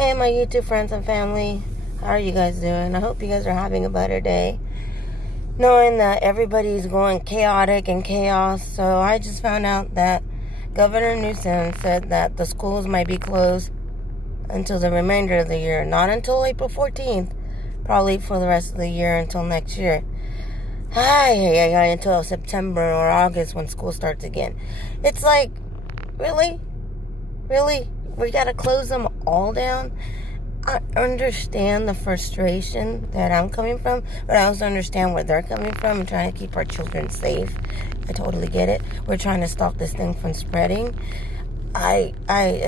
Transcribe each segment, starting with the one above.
Hey, my YouTube friends and family. How are you guys doing? I hope you guys are having a better day. Knowing that everybody's going chaotic and chaos. So I just found out that Governor Newsom said that the schools might be closed until the remainder of the year. Not until April 14th. Probably for the rest of the year until next year. Until September or August when school starts again. It's like, really? Really? We gotta close them all down? I understand the frustration that I'm coming from, but I also understand where they're coming from and trying to keep our children safe. I totally get it. We're trying to stop this thing from spreading. I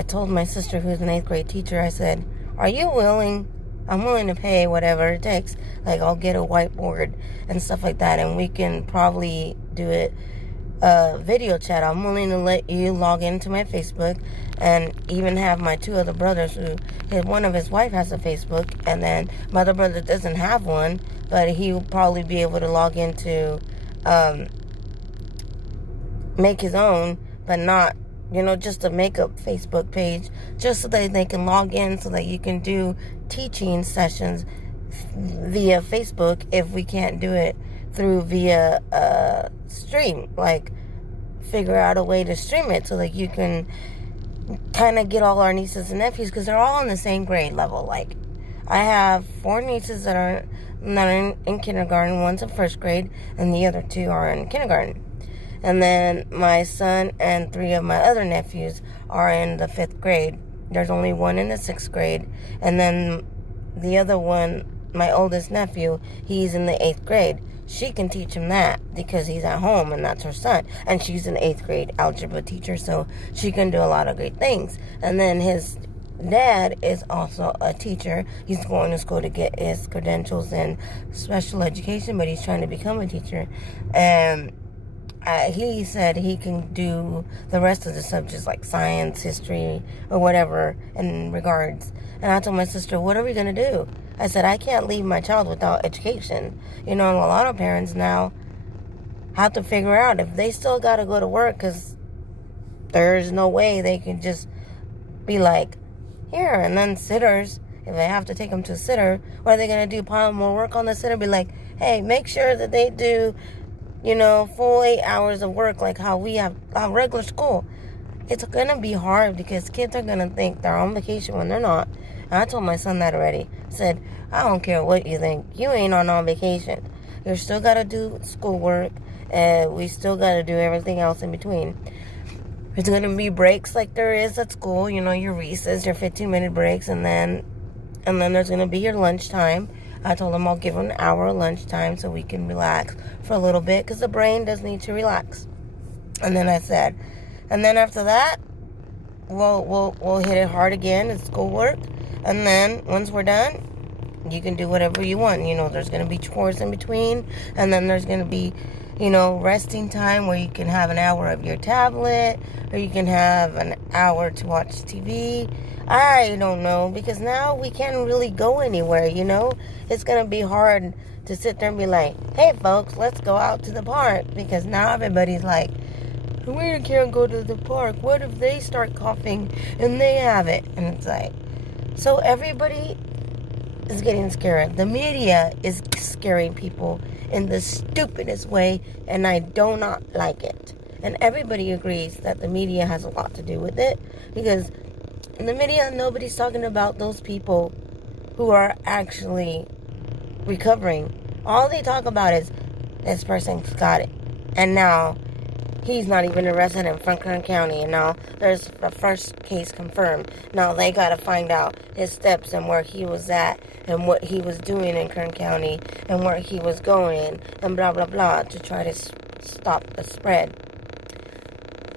told my sister, who's an 8th grade teacher, I said, are you willing? I'm willing to pay whatever it takes. Like, I'll get a whiteboard and stuff like that, and we can probably do it video chat. I'm willing to let you log into my Facebook and even have my 2 other brothers one of his wife has a Facebook, and then my other brother doesn't have one, but he will probably be able to log into make his own, but not, just a makeup Facebook page, just so that they can log in so that you can do teaching sessions via Facebook if we can't do it through via stream. Like, figure out a way to stream it so that you can kind of get all our nieces and nephews, because they're all on the same grade level. Like, I have 4 nieces that are in kindergarten. One's in 1st grade, and the other 2 are in kindergarten. And then my son and 3 of my other nephews are in the 5th grade. There's only one in the 6th grade, and then the other one, my oldest nephew, he's in the 8th grade. She can teach him that because he's at home and that's her son. And she's an 8th grade algebra teacher, so she can do a lot of great things. And then his dad is also a teacher. He's going to school to get his credentials in special education, but he's trying to become a teacher. And he said he can do the rest of the subjects like science, history, or whatever in regards. And I told my sister, what are we going to do? I said, I can't leave my child without education. And a lot of parents now have to figure out if they still got to go to work, because there's no way they can just be like, here, and then sitters, if they have to take them to a sitter, what are they going to do? Pile more work on the sitter? Be like, hey, make sure that they do, full 8 hours of work like how we have regular school. It's going to be hard because kids are going to think they're on vacation when they're not. And I told my son that already. I said, I don't care what you think. You ain't on vacation. You still got to do schoolwork, and we still got to do everything else in between. There's going to be breaks like there is at school, your recess, your 15-minute breaks, and then there's going to be your lunchtime. I told him I'll give him an hour of lunchtime so we can relax for a little bit, because the brain does need to relax. And then I said, and then after that, we'll hit it hard again in schoolwork. And then once we're done, you can do whatever you want. There's going to be chores in between, and then there's going to be, resting time where you can have an hour of your tablet, or you can have an hour to watch TV. I don't know, because now we can't really go anywhere, It's going to be hard to sit there and be like, hey, folks, let's go out to the park, because now everybody's like, we can't go to the park. What if they start coughing and they have it? And it's like, so everybody is getting scared. The media is scaring people in the stupidest way, and I do not like it. And everybody agrees that the media has a lot to do with it, because in the media, nobody's talking about those people who are actually recovering. All they talk about is, this person's got it, and now he's not even arrested in Franklin County, and now there's the first case confirmed. Now they got to find out his steps and where he was at and what he was doing in Kern County and where he was going and blah, blah, blah, to try to stop the spread.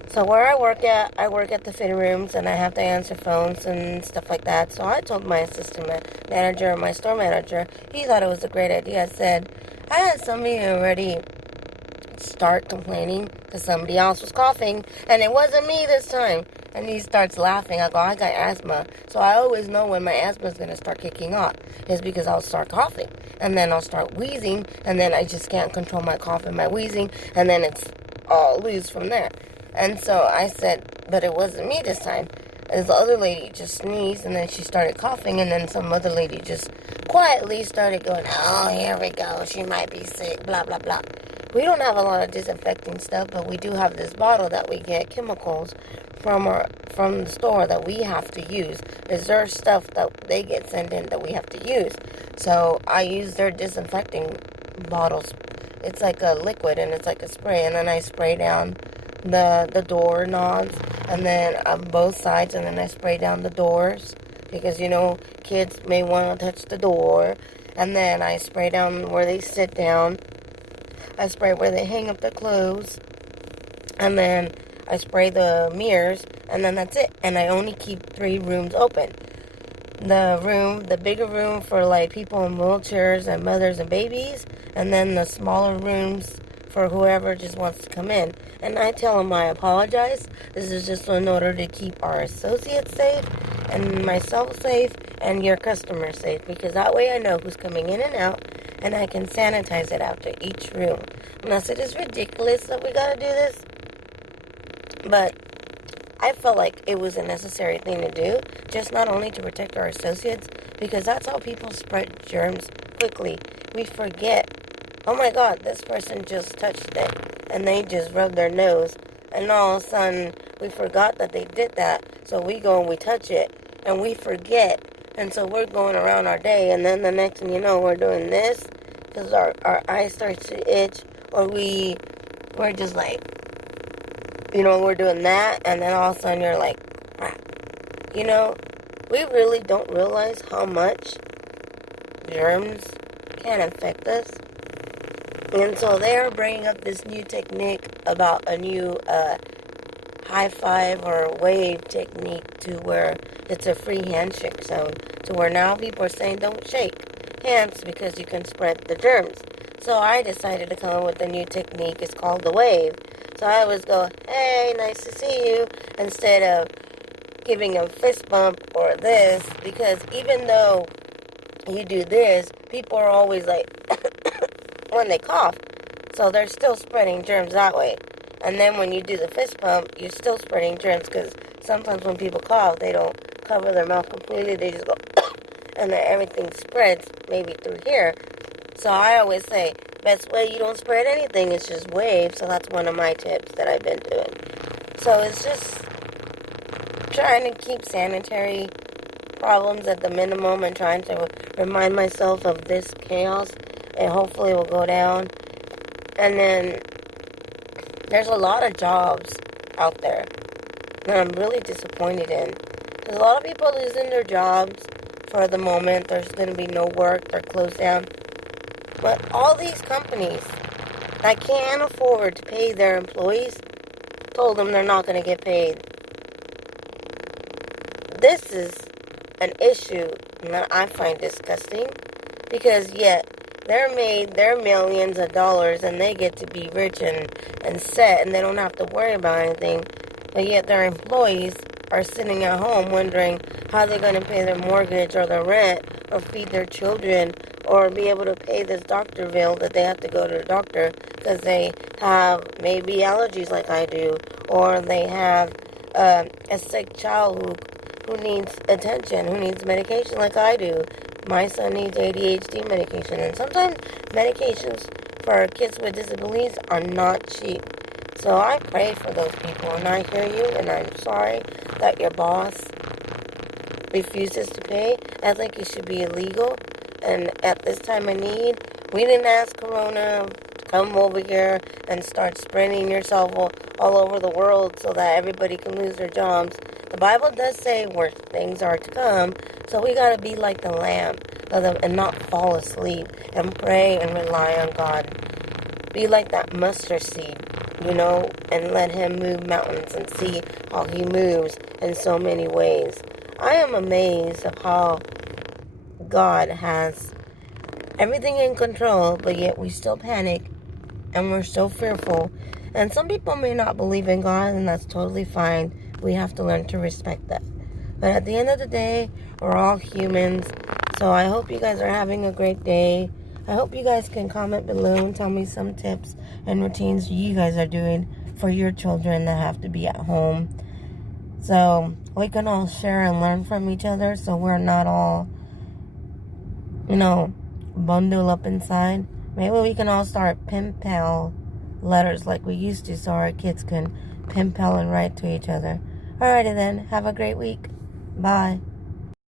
So where I work at the fitting rooms, and I have to answer phones and stuff like that. So I told my assistant manager, my store manager, he thought it was a great idea. I said, I had somebody already start complaining because somebody else was coughing, and it wasn't me this time. And he starts laughing. I go, I got asthma, so I always know when my asthma is going to start kicking off. It's because I'll start coughing, and then I'll start wheezing, and then I just can't control my cough and my wheezing, and then it's all loose from there. And so I said, but it wasn't me this time. this other lady just sneezed, and then she started coughing, and then some other lady just quietly started going, oh, here we go, she might be sick, blah, blah, blah. We don't have a lot of disinfecting stuff, but we do have this bottle that we get chemicals from the store that we have to use. Their stuff that they get sent in that we have to use. So I use their disinfecting bottles. It's like a liquid, and it's like a spray, and then I spray down the door knobs, and then on both sides, and then I spray down the doors, because kids may want to touch the door. And then I spray down where they sit down. I spray where they hang up their clothes, and then I spray the mirrors, and then that's it. And I only keep 3 rooms open. The bigger room for like people in wheelchairs and mothers and babies, and then the smaller rooms for whoever just wants to come in. And I tell them I apologize. This is just in order to keep our associates safe, and myself safe, and your customers safe, because that way I know who's coming in and out, and I can sanitize it after each room. Unless it is ridiculous that we gotta do this, but I felt like it was a necessary thing to do, just not only to protect our associates, because that's how people spread germs quickly. We forget, oh my God, this person just touched it, and they just rubbed their nose, and all of a sudden we forgot that they did that, so we go and we touch it, and we forget, and so we're going around our day, and then the next thing you know, we're doing this, because our eyes start to itch, or we're just like, we're doing that, and then all of a sudden you're like, crap. We really don't realize how much germs can affect us. And so they're bringing up this new technique about a new high five or wave technique, to where it's a free handshake zone, to where now people are saying don't shake hands because you can spread the germs. So I decided to come up with a new technique. It's called the wave. So I always go, hey, nice to see you, instead of giving a fist bump or this, because even though you do this, people are always like, when they cough, so they're still spreading germs that way. And then when you do the fist bump, you're still spreading germs, because sometimes when people cough, they don't cover their mouth completely, they just go, and then everything spreads, maybe through here. So I always say, best way you don't spread anything is just wave. So that's one of my tips that I've been doing. So it's just trying to keep sanitary problems at the minimum, and trying to remind myself of this chaos, and hopefully it will go down. And then there's a lot of jobs out there that I'm really disappointed in. There's a lot of people losing their jobs for the moment. There's going to be no work. They're closed down. But all these companies that can't afford to pay their employees told them they're not going to get paid. This is an issue that I find disgusting, because yet they're made their millions of dollars, and they get to be rich and set, and they don't have to worry about anything, but yet their employees are sitting at home wondering how they're going to pay their mortgage or their rent, or feed their children, or be able to pay this doctor bill that they have to go to the doctor because they have maybe allergies like I do, or they have a sick child who needs attention, who needs medication like I do. My son needs ADHD medication, and sometimes medications for kids with disabilities are not cheap. So I pray for those people, and I hear you, and I'm sorry that your boss refuses to pay. I think it should be illegal. And at this time of need, we didn't ask Corona to come over here and start spreading yourself all over the world so that everybody can lose their jobs. The Bible does say worse things are to come, so we got to be like the lamb and not fall asleep, and pray and rely on God. Be like that mustard seed, and let Him move mountains, and see how He moves in so many ways. I am amazed of how God has everything in control, but yet we still panic, and we're so fearful. And some people may not believe in God, and that's totally fine. We have to learn to respect that. But at the end of the day, we're all humans. So I hope you guys are having a great day. I hope you guys can comment below and tell me some tips and routines you guys are doing for your children that have to be at home. So we can all share and learn from each other, so we're not all, bundle up inside. Maybe we can all start pen pal letters like we used to, so our kids can pen pal and write to each other. Alrighty then, have a great week. Bye.